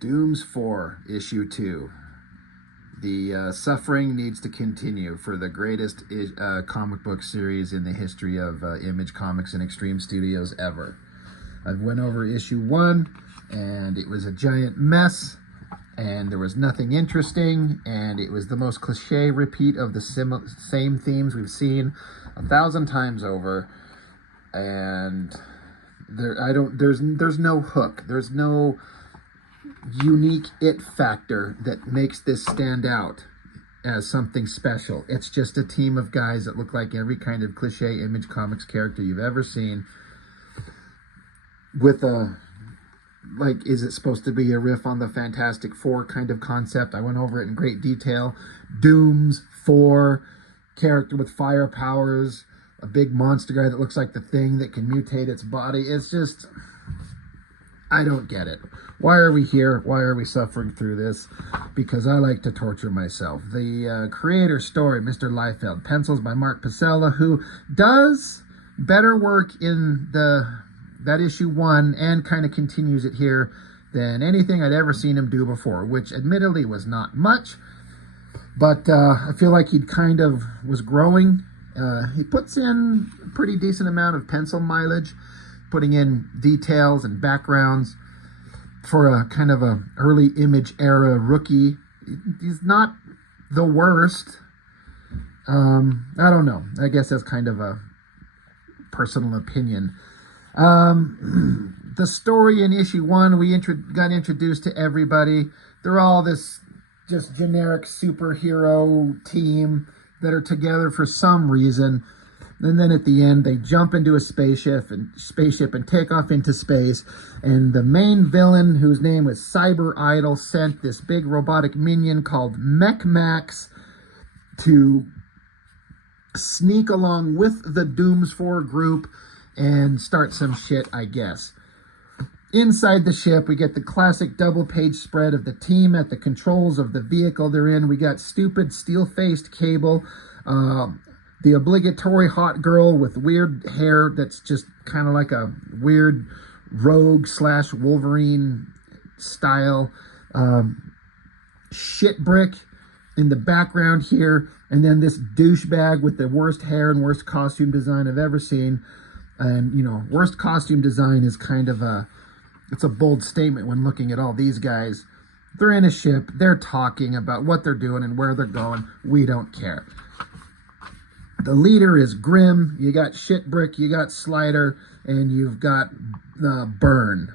DOOMS 4, Issue 2. The suffering needs to continue for the greatest comic book series in the history of Image Comics and Extreme Studios ever. I went over Issue 1, and it was a giant mess, and there was nothing interesting, and it was the most cliche repeat of the same themes we've seen 1,000 times over, and there's no hook. There's no unique it factor that makes this stand out as something special. It's just a team of guys that look like every kind of cliche Image Comics character you've ever seen, with a, like, is it supposed to be a riff on the Fantastic Four kind of concept? I went over it in great detail. DOOMS 4, character with fire powers, a big monster guy that looks like the Thing that can mutate its body. It's just, I don't get it. Why are we here? Why are we suffering through this? Because I like to torture myself. The creator story, Mr. Liefeld, pencils by Mark Pacella, who does better work in that issue 1 and kind of continues it here than anything I'd ever seen him do before, which admittedly was not much, but I feel like he kind of was growing. He puts in a pretty decent amount of pencil mileage, putting in details and backgrounds for a kind of a early Image era rookie. He's not the worst. I don't know. I guess that's kind of a personal opinion. The story in issue 1, we got introduced to everybody. They're all this just generic superhero team that are together for some reason. And then at the end, they jump into a spaceship and take off into space. And the main villain, whose name was Cyber Idol, sent this big robotic minion called Max to sneak along with the DOOMS 4 group and start some shit, I guess. Inside the ship, we get the classic double-page spread of the team at the controls of the vehicle they're in. We got stupid steel-faced Cable, the obligatory hot girl with weird hair that's just kind of like a weird rogue / Wolverine style, Shitbrick in the background here, and then this douchebag with the worst hair and worst costume design I've ever seen. And, you know, worst costume design is kind of it's a bold statement when looking at all these guys. They're in a ship, they're talking about what they're doing and where they're going. We don't care. The leader is Grim, you got Shitbrick, you got Slider, and you've got Burn.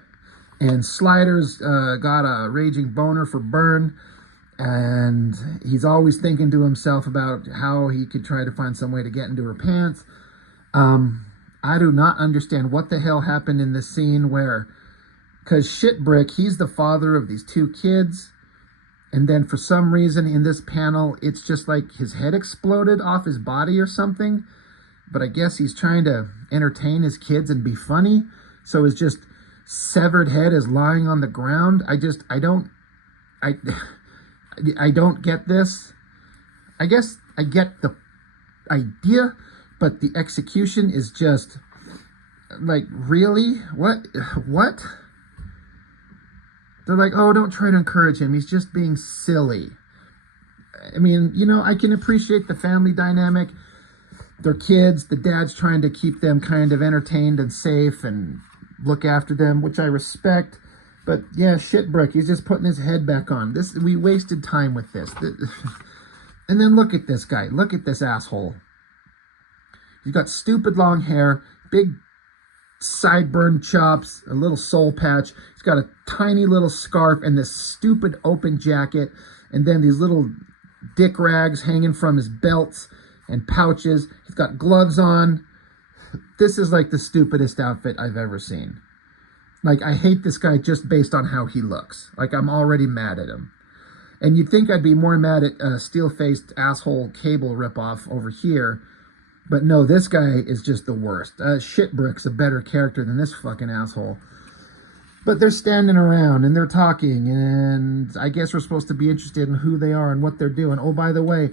And Slider's got a raging boner for Burn, and he's always thinking to himself about how he could try to find some way to get into her pants. I do not understand what the hell happened in this scene where, because Shitbrick, he's the father of these 2 kids, and then for some reason in this panel, it's just like his head exploded off his body or something, but I guess he's trying to entertain his kids and be funny, so his just severed head is lying on the ground. I don't get this. I guess I get the idea, but the execution is just like, really? What? They're like, oh, don't try to encourage him. He's just being silly. I mean, you know, I can appreciate the family dynamic. They're kids. The dad's trying to keep them kind of entertained and safe and look after them, which I respect. But yeah, Shitbrick, he's just putting his head back on. We wasted time with this. And then look at this guy. Look at this asshole. He's got stupid long hair, big sideburn chops, a little soul patch. He's got a tiny little scarf and this stupid open jacket, and then these little dick rags hanging from his belts and pouches. He's got gloves on. This is like the stupidest outfit I've ever seen. Like, I hate this guy just based on how he looks. Like, I'm already mad at him. And you'd think I'd be more mad at steel-faced asshole Cable ripoff over here. But no, this guy is just the worst. Shitbrick's a better character than this fucking asshole. But they're standing around and they're talking, and I guess we're supposed to be interested in who they are and what they're doing. Oh, by the way,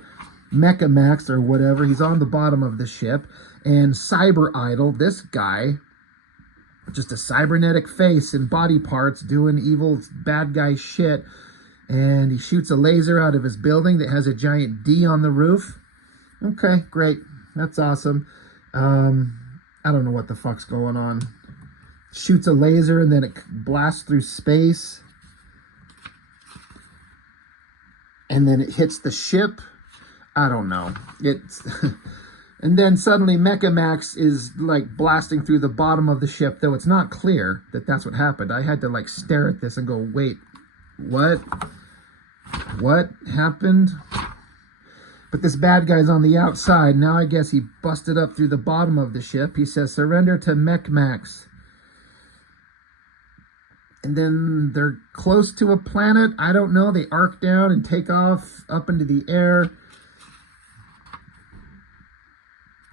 Max or whatever, he's on the bottom of the ship, and Cyber Idol, this guy, just a cybernetic face and body parts doing evil bad guy shit. And he shoots a laser out of his building that has a giant D on the roof. Okay, great. That's awesome. I don't know what the fuck's going on. Shoots a laser and then it blasts through space. And then it hits the ship. I don't know. It's and then suddenly Mecha Max is like blasting through the bottom of the ship, though it's not clear that that's what happened. I had to like stare at this and go, wait, what? What happened? But this bad guy's on the outside. Now I guess he busted up through the bottom of the ship. He says, surrender to Mech Max. And then they're close to a planet. I don't know. They arc down and take off up into the air.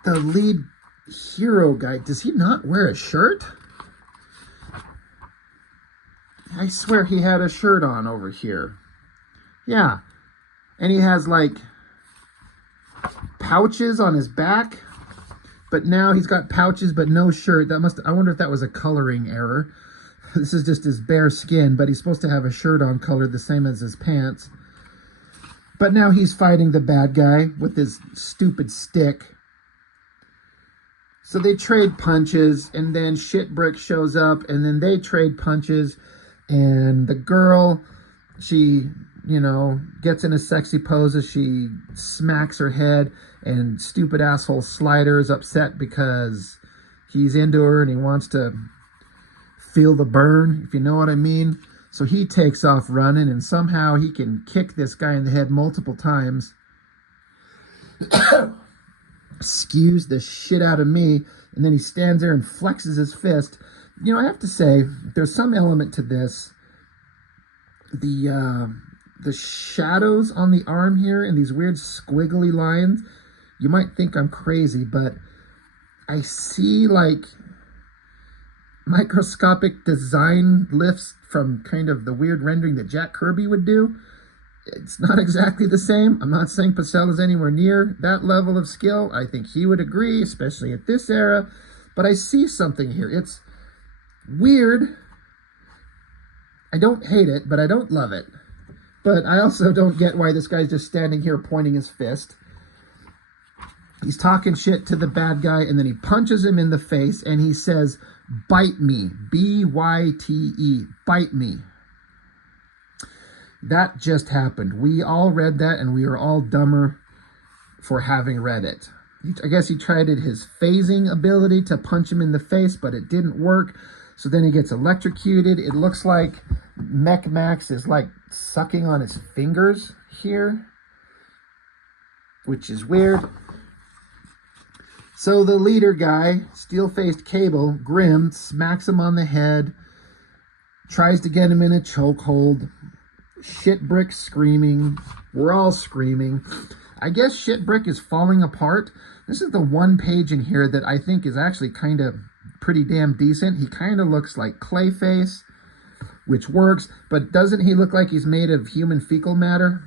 The lead hero guy, does he not wear a shirt? I swear he had a shirt on over here. Yeah. And he has like pouches on his back. But now he's got pouches but no shirt. I wonder if that was a coloring error. This is just his bare skin, but he's supposed to have a shirt on colored the same as his pants. But now he's fighting the bad guy with his stupid stick. So they trade punches, and then Shitbrick shows up, and then they trade punches, and the girl, she, you know, gets in a sexy pose as she smacks her head, and stupid asshole Slider is upset because he's into her and he wants to feel the burn, if you know what I mean. So he takes off running, and somehow he can kick this guy in the head multiple times. Skews the shit out of me, and then he stands there and flexes his fist. You know, I have to say, there's some element to this. The shadows on the arm here and these weird squiggly lines, you might think I'm crazy, but I see like microscopic design lifts from kind of the weird rendering that Jack Kirby would do. It's not exactly the same. I'm not saying Pacell is anywhere near that level of skill. I think he would agree, especially at this era. But I see something here. It's weird. I don't hate it, but I don't love it. But I also don't get why this guy's just standing here pointing his fist. He's talking shit to the bad guy, and then he punches him in the face, and he says, bite me. B-Y-T-E. Bite me. That just happened. We all read that, and we are all dumber for having read it. I guess he tried his phasing ability to punch him in the face, but it didn't work. So then he gets electrocuted. It looks like Mech Max is like sucking on his fingers here, which is weird. So the leader guy, steel-faced Cable, Grim, smacks him on the head, tries to get him in a chokehold. Shitbrick screaming. We're all screaming. I guess Shitbrick is falling apart. This is the one page in here that I think is actually kind of pretty damn decent. He kind of looks like Clayface, which works, but doesn't he look like he's made of human fecal matter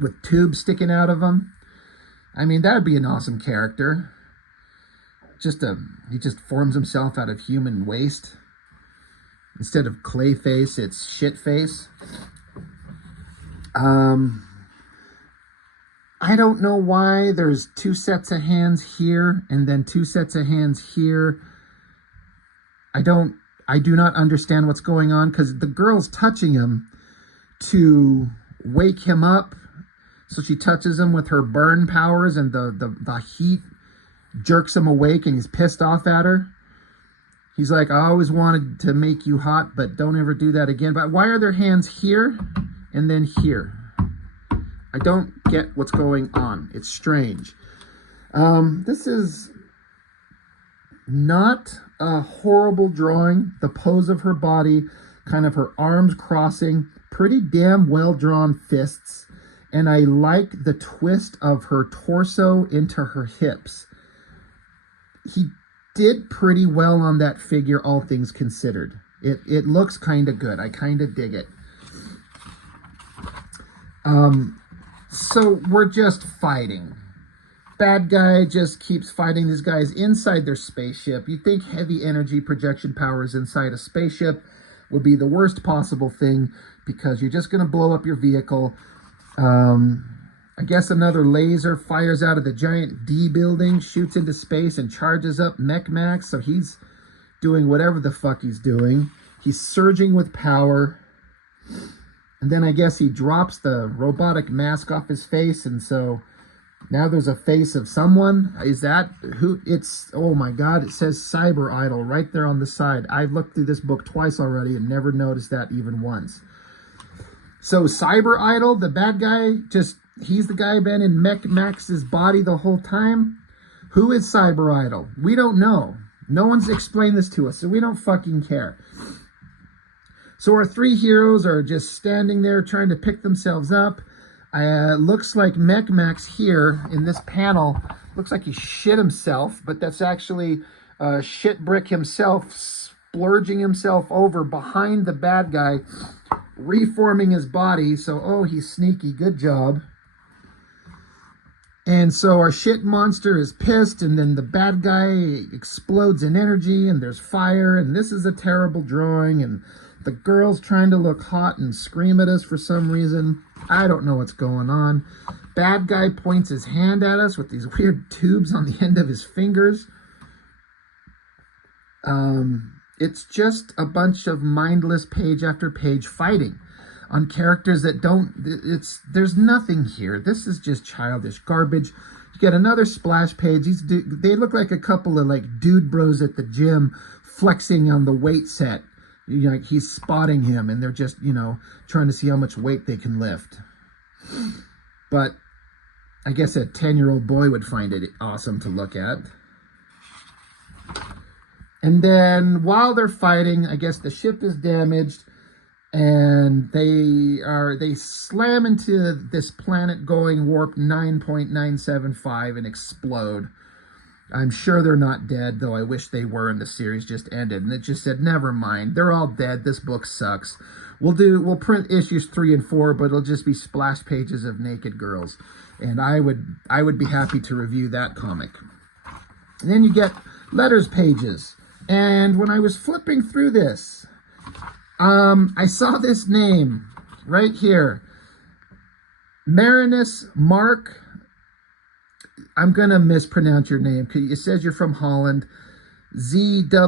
with tubes sticking out of him? I mean, that would be an awesome character. He just forms himself out of human waste. Instead of Clayface, it's Shitface. I don't know why there's two sets of hands here and then two sets of hands here. I do not understand what's going on, because the girl's touching him to wake him up. So she touches him with her burn powers, and the heat jerks him awake, and he's pissed off at her. He's like, I always wanted to make you hot, but don't ever do that again. But why are their hands here and then here? I don't get what's going on. It's strange. This is not a horrible drawing. The pose of her body, kind of her arms crossing, pretty damn well-drawn fists. And I like the twist of her torso into her hips. He did pretty well on that figure, all things considered. It looks kind of good. I kind of dig it. So we're just fighting. Bad guy just keeps fighting these guys inside their spaceship. You think heavy energy projection powers inside a spaceship would be the worst possible thing because you're just going to blow up your vehicle. I guess another laser fires out of the giant D building, shoots into space, and charges up Mech Max. So he's doing whatever the fuck he's doing. He's surging with power. And then I guess he drops the robotic mask off his face. And so now there's a face of someone. Is that who? It's, oh my God, it says Cyber Idol right there on the side. I've looked through this book twice already and never noticed that even once. So Cyber Idol, the bad guy, he's the guy been in Mech Max's body the whole time. Who is Cyber Idol? We don't know. No one's explained this to us, so we don't fucking care. So our three heroes are just standing there trying to pick themselves up. Looks like Mech Max here in this panel, looks like he shit himself, but that's actually Shit Brick himself splurging himself over behind the bad guy, reforming his body. So, oh, he's sneaky. Good job. And so our shit monster is pissed, and then the bad guy explodes in energy, and there's fire, and this is a terrible drawing, and the girl's trying to look hot and scream at us for some reason. I don't know what's going on. Bad guy points his hand at us with these weird tubes on the end of his fingers. It's just a bunch of mindless page after page fighting on characters that there's nothing here. This is just childish garbage. You get another splash page. They look like a couple of like dude bros at the gym flexing on the weight set. Like he's spotting him and they're just, trying to see how much weight they can lift. But I guess a 10-year-old boy would find it awesome to look at. And then while they're fighting, I guess the ship is damaged and they slam into this planet going warp 9.975 and explode. I'm sure they're not dead, though I wish they were, and the series just ended. And it just said, never mind, they're all dead. This book sucks. We'll print issues 3 and 4, but it'll just be splash pages of naked girls. And I would be happy to review that comic. And then you get letters pages. And when I was flipping through this, I saw this name right here. Marinus Mark. I'm going to mispronounce your name. It says you're from Holland. Zwaneveld.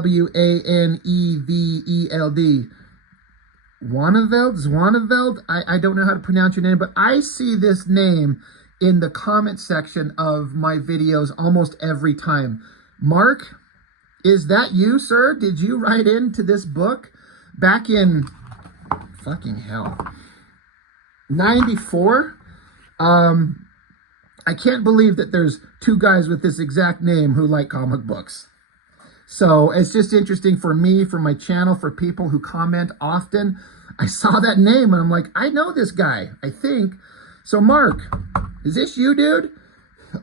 Zwaneveld? I don't know how to pronounce your name, but I see this name in the comment section of my videos almost every time. Mark, is that you, sir? Did you write into this book back in fucking hell 94? I can't believe that there's two guys with this exact name who like comic books. So it's just interesting for me, for my channel, for people who comment often. I saw that name and I'm like, I know this guy, I think. So Mark, is this you, dude?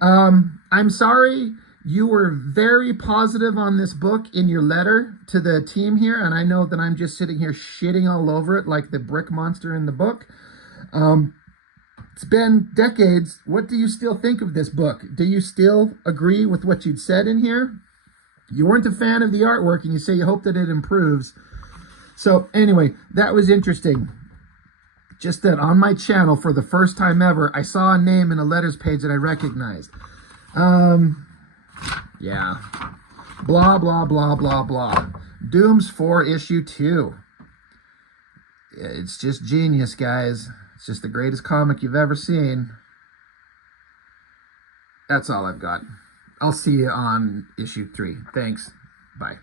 I'm sorry. You were very positive on this book in your letter to the team here. And I know that I'm just sitting here shitting all over it like the brick monster in the book. It's been decades. What do you still think of this book? Do you still agree with what you'd said in here? You weren't a fan of the artwork and you say you hope that it improves. So anyway, that was interesting. Just that on my channel for the first time ever, I saw a name in a letters page that I recognized. Yeah. Blah, blah, blah, blah, blah. Dooms 4 issue 2. It's just genius, guys. It's just the greatest comic you've ever seen. That's all I've got. I'll see you on issue 3. Thanks. Bye.